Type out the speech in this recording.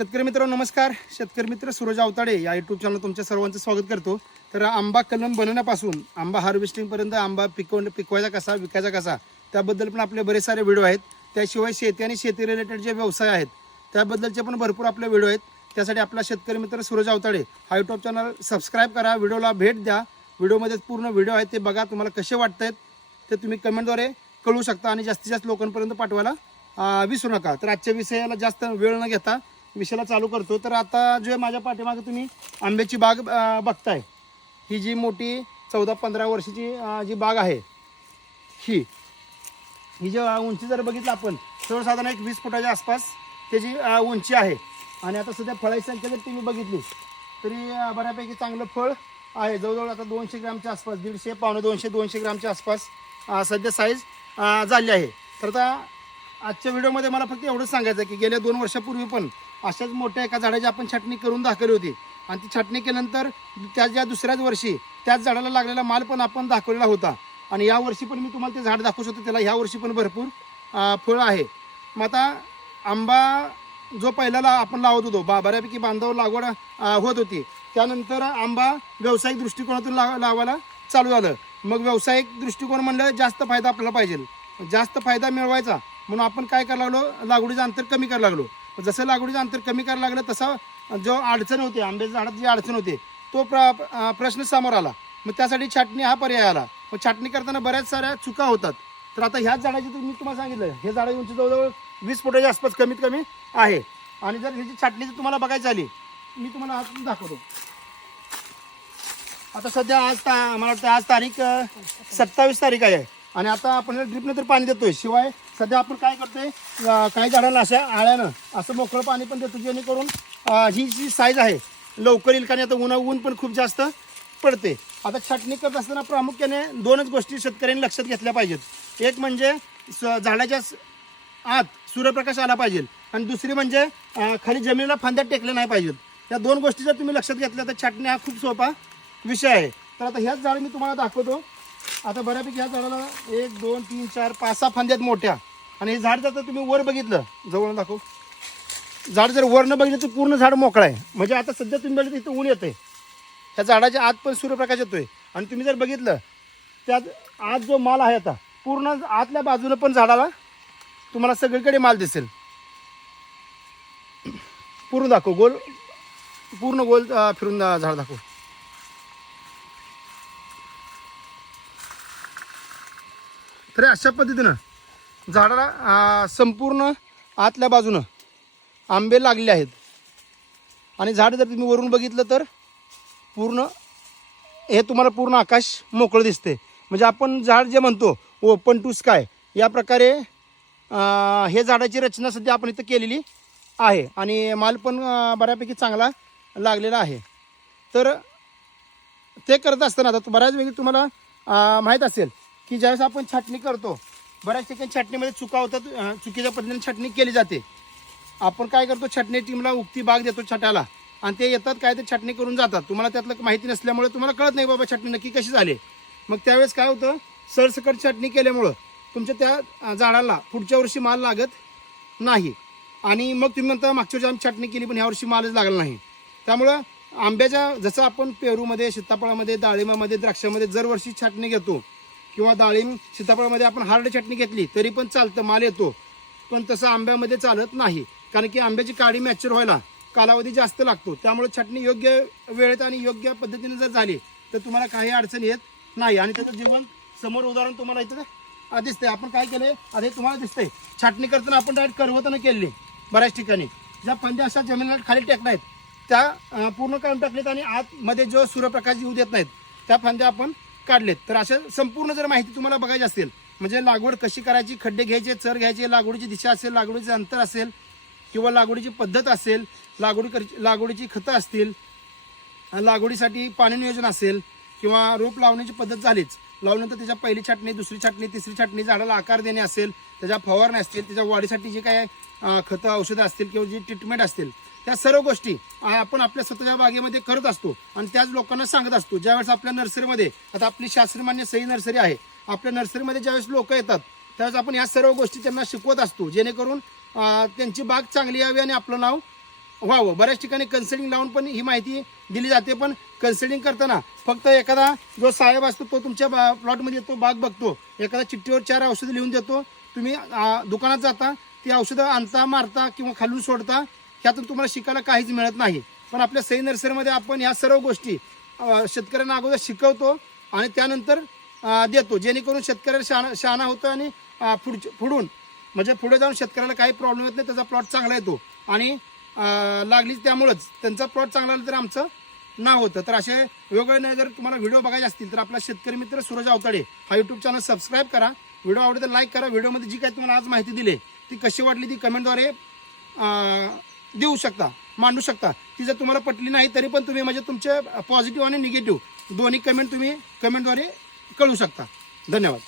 शेतकरी मित्र नमस्कार. शेतकरी मित्र सूरज अवताडे या युट्यूब चॅनल तुमच्या सर्वांचं स्वागत करतो. तर आंबा कलम बनवण्यापासून आंबा हार्वेस्टिंगपर्यंत आंबा पिकवण पिकवायचा कसा विकायचा कसा त्याबद्दल पण आपले बरेच सारे व्हिडिओ आहेत. त्याशिवाय शेती आणि शेती रिलेटेड जे व्यवसाय आहेत त्याबद्दलचे पण भरपूर आपले व्हिडिओ आहेत. त्यासाठी आपला शेतकरी मित्र सूरज अवताडे हा युट्यूब चॅनल सबस्क्राईब करा. व्हिडिओला भेट द्या. व्हिडिओमध्ये पूर्ण व्हिडिओ आहेत ते बघा. तुम्हाला कसे वाटत आहेत ते तुम्ही कमेंटद्वारे कळू शकता आणि जास्तीत जास्त लोकांपर्यंत पाठवायला विसरू नका. तर आजच्या विषयाला जास्त वेळ न घेता विषयाला चालू करतो तर आता जो माझ्या पाठीमागे तुम्ही आंब्याची बाग बघताय. ही जी मोठी चौदा पंधरा वर्षाची जी बाग आहे ही ही जी उंची जर बघितलं आपण सर्वसाधारण एक वीस फुटाच्या आसपास त्याची उंची आहे. आणि आता सध्या फळाची संख्या जर तुम्ही बघितली तरी बऱ्यापैकी चांगलं फळ आहे. जवळजवळ आता दोनशे ग्रामच्या आसपास दीडशे पावणे दोनशे दोनशे ग्रामच्या आसपास सध्या साईज झाली आहे. तर आता आजच्या व्हिडिओमध्ये मला फक्त एवढंच सांगायचं आहे की गेल्या दोन वर्षापूर्वी पण अशाच मोठ्या एका झाडाची आपण छाटणी करून दाखवली होती. आणि ती छाटणी केल्यानंतर त्याच्या दुसऱ्याच वर्षी त्याच झाडाला लागलेला माल पण आपण दाखवलेला होता. आणि या वर्षी पण मी तुम्हाला ते झाड दाखवू शकतो. त्याला ह्या वर्षी पण भरपूर फळं आहे. मग आता आंबा जो पहिल्याला आपण लावत होतो बा बऱ्यापैकी बांधावर लागवड होत होती. त्यानंतर आंबा व्यावसायिक दृष्टिकोनातून ला लावायला चालू झालं. मग व्यावसायिक दृष्टिकोन म्हणलं जास्त फायदा आपल्याला पाहिजे जास्त फायदा मिळवायचा. म्हणून आपण काय करायला लागलो? लागवडीचं अंतर कमी करायला लागलो. जसं लागवडीचं अंतर कमी करायला लागलं तसा जो अडचण होती आंब्याच्या झाडात जी अडचण होती तो प्र प्रश्न समोर आला. मग त्यासाठी छाटणी हा पर्याय आला. मग छाटणी करताना बऱ्याच साऱ्या चुका होतात. तर आता ह्याच झाडाची मी तुम्हाला सांगितलं हे झाड उंची जवळजवळ वीस फुटाच्या आसपास कमीत कमी आहे. आणि जर ह्याची छाटणी जर तुम्हाला बघायची आली मी तुम्हाला आज दाखवतो. आता सध्या आज ता मला वाटतं आज तारीख सत्तावीस तारीख आहे. आणि आता आपण ड्रिपनं तर पाणी देतोय. शिवाय सध्या आपण काय करतोय अं, काही झाडांना अशा आळ्यानं असं मोकळं पाणी पण देतो जेणेकरून अं, ही जी साईज आहे लवकर येईल कारण आता उन्हा ऊन पण खूप जास्त पडते. आता छाटणी करत असताना प्रामुख्याने दोनच गोष्टी शेतकऱ्यांनी लक्षात घेतल्या पाहिजेत. एक म्हणजे स- झाडाच्या स- आत सूर्यप्रकाश आला पाहिजे आणि दुसरी म्हणजे अं, खाली जमिनीला फांद्या टेकल्या नाही पाहिजेत. या दोन गोष्टी जर तुम्ही लक्षात घेतल्या तर छाटणी हा खूप सोपा विषय आहे. तर आता ह्याच झाड मी तुम्हाला दाखवतो. आता बऱ्यापैकी ह्या झाडाला एक दोन तीन चार पाच सहा फांद्यात मोठ्या. आणि हे झाड जर तुम्ही वर बघितलं जवळ दाखव. झाड जर वर न बघितलं तर पूर्ण झाड मोकळं आहे. म्हणजे आता सध्या तुम्ही बघितलं इथं ऊन येतंय. ह्या झाडाच्या आत पण सूर्यप्रकाश येतोय. आणि तुम्ही जर बघितलं त्यात आत जो माल आहे आता पूर्ण आतल्या बाजूनं पण झाडाला तुम्हाला सगळीकडे माल दिसेल. पूर्ण दाखव गोल पूर्ण गोल फिरून झाड दाखव. तर अशा पद्धतीनं झाडाला संपूर्ण आतल्या बाजूनं आंबे लागले आहेत. आणि झाड जर तुम्ही वरून बघितलं तर पूर्ण हे तुम्हाला पूर्ण आकाश मोकळं दिसते म्हणजे आपण झाड जे म्हणतो ओपन टू स्काय या प्रकारे हे झाडाची रचना सध्या आपण इथं केलेली आहे. आणि माल पण बऱ्यापैकी चांगला लागलेला आहे. तर ते करत असताना आता बऱ्याच वेळी तुम्हाला माहीत असेल की ज्यावेळेस आपण छाटणी करतो बऱ्याच ठिकाणी छाटणीमध्ये चुका होतात चुकीच्या पद्धतीने छाटणी केली जाते. आपण काय करतो छाटणी टीमला उक्ती बाग देतो छटाला आणि ते येतात काय ते छाटणी करून जातात. तुम्हाला त्यातलं माहिती नसल्यामुळे तुम्हाला कळत नाही बाबा छटणी नक्की कशी झाली. मग त्यावेळेस काय होतं सरसकट छटणी केल्यामुळं तुमच्या त्या झाडाला पुढच्या वर्षी माल लागत नाही. आणि मग तुम्ही म्हणता मागच्या वर्षी आम्ही छटणी केली पण ह्या वर्षी मालच लागला नाही. त्यामुळं आंब्याच्या जसं आपण पेरूमध्ये सीताफळामध्ये डाळिंबामध्ये द्राक्षामध्ये दरवर्षी छाटणी घेतो किंवा डाळिंब सीताफळामध्ये आपण हार्ड चटणी घेतली तरी पण चालतं माल येतो. पण तसं आंब्यामध्ये चालत नाही. कारण की आंब्याची काडी मॅच्युअर व्हायला कालावधी जास्त लागतो. त्यामुळे चटणी योग्य वेळेत आणि योग्य पद्धतीने जर झाली तर तुम्हाला काही अडचण येत नाही. आणि त्याचं जीवन समोर उदाहरण तुम्हाला इथं अं, दिसतंय. आपण काय केलंय? अरे तुम्हाला दिसतंय. छाटणी करताना आपण डायरेक्ट करवताना केलेली बऱ्याच ठिकाणी. ज्या फांद्या अशा जमिनीला खाली टाकल्या आहेत त्या पूर्ण काढून टाकलेत आणि आतमध्ये जो सूर्यप्रकाश येऊ देत नाहीत त्या फांद्या आपण काढलेत. तर अशा संपूर्ण जर माहिती तुम्हाला बघायची असेल म्हणजे लागवड कशी करायची खड्डे घ्यायचे चर घ्यायचे लागवडीची दिशा असेल लागवडीचं अंतर असेल किंवा लागवडीची पद्धत असेल लागवडी कर लागवडीची खतं असतील लागवडीसाठी पाणी नियोजन असेल किंवा रोप लावण्याची पद्धत झालीच लावल्यानंतर त्याच्या पहिली छाटणी दुसरी छाटणी तिसरी छाटणी झाडाला आकार देणे असेल त्याच्या फवारणी असतील त्याच्या वाढीसाठी जे काय खतं औषधं असतील किंवा जी ट्रीटमेंट असतील त्या सर्व गोष्टी आपण आपल्या स्वतःच्या बागेमध्ये करत असतो आणि त्याच लोकांना सांगत असतो. ज्यावेळेस आपल्या नर्सरीमध्ये आता आपली शास्त्रमान्य सही नर्सरी आहे आपल्या नर्सरीमध्ये ज्यावेळेस लोक येतात त्यावेळेस आपण ह्या सर्व गोष्टी त्यांना शिकवत असतो जेणेकरून त्यांची बाग चांगली यावी आणि आपलं नाव व्हावं. बऱ्याच ठिकाणी कन्सल्टिंग लावून पण ही माहिती दिली जाते पण कन्सल्टिंग करताना फक्त एखादा जो साहेब असतो तो तुमच्या बा प्लॉटमध्ये येतो बाग बघतो. एखादा चिठ्ठीवर चार औषधं लिहून देतो. तुम्ही दुकानात जाता ती औषधं आणता मारता किंवा खालून सोडता ह्यातून तुम्हाला शिकायला काहीच मिळत नाही. पण आपल्या सई नर्सरीमध्ये आपण ह्या सर्व गोष्टी शेतकऱ्यांना अगोदर शिकवतो आणि त्यानंतर देतो. जेणेकरून शेतकऱ्याला शहाणा शहाणा होतो आणि पुढ पुढून म्हणजे पुढे जाऊन शेतकऱ्याला काही प्रॉब्लेम येत नाही त्याचा प्लॉट चांगला येतो. आणि लागलीच त्यामुळंच. त्यांचा प्लॉट चांगला आला तर आमचं नाव होतं. तर असे वेगवेगळे जर तुम्हाला व्हिडिओ बघायचे असतील तर आपला शेतकरी मित्र सूरज आवताडे हा यूट्यूब चॅनल सबस्क्राईब करा. व्हिडिओ आवडते लाईक करा. व्हिडिओमध्ये जी काही तुम्हाला आज माहिती दिली ती कशी वाटली ती कमेंटद्वारे देऊ शकता मांडू शकता. ती जर तुम्हाला पटली नाही तरी पण तुम्ही म्हणजे तुमचे पॉझिटिव्ह आणि निगेटिव्ह दोन्ही कमेंट तुम्ही कमेंटद्वारे कळू शकता. धन्यवाद.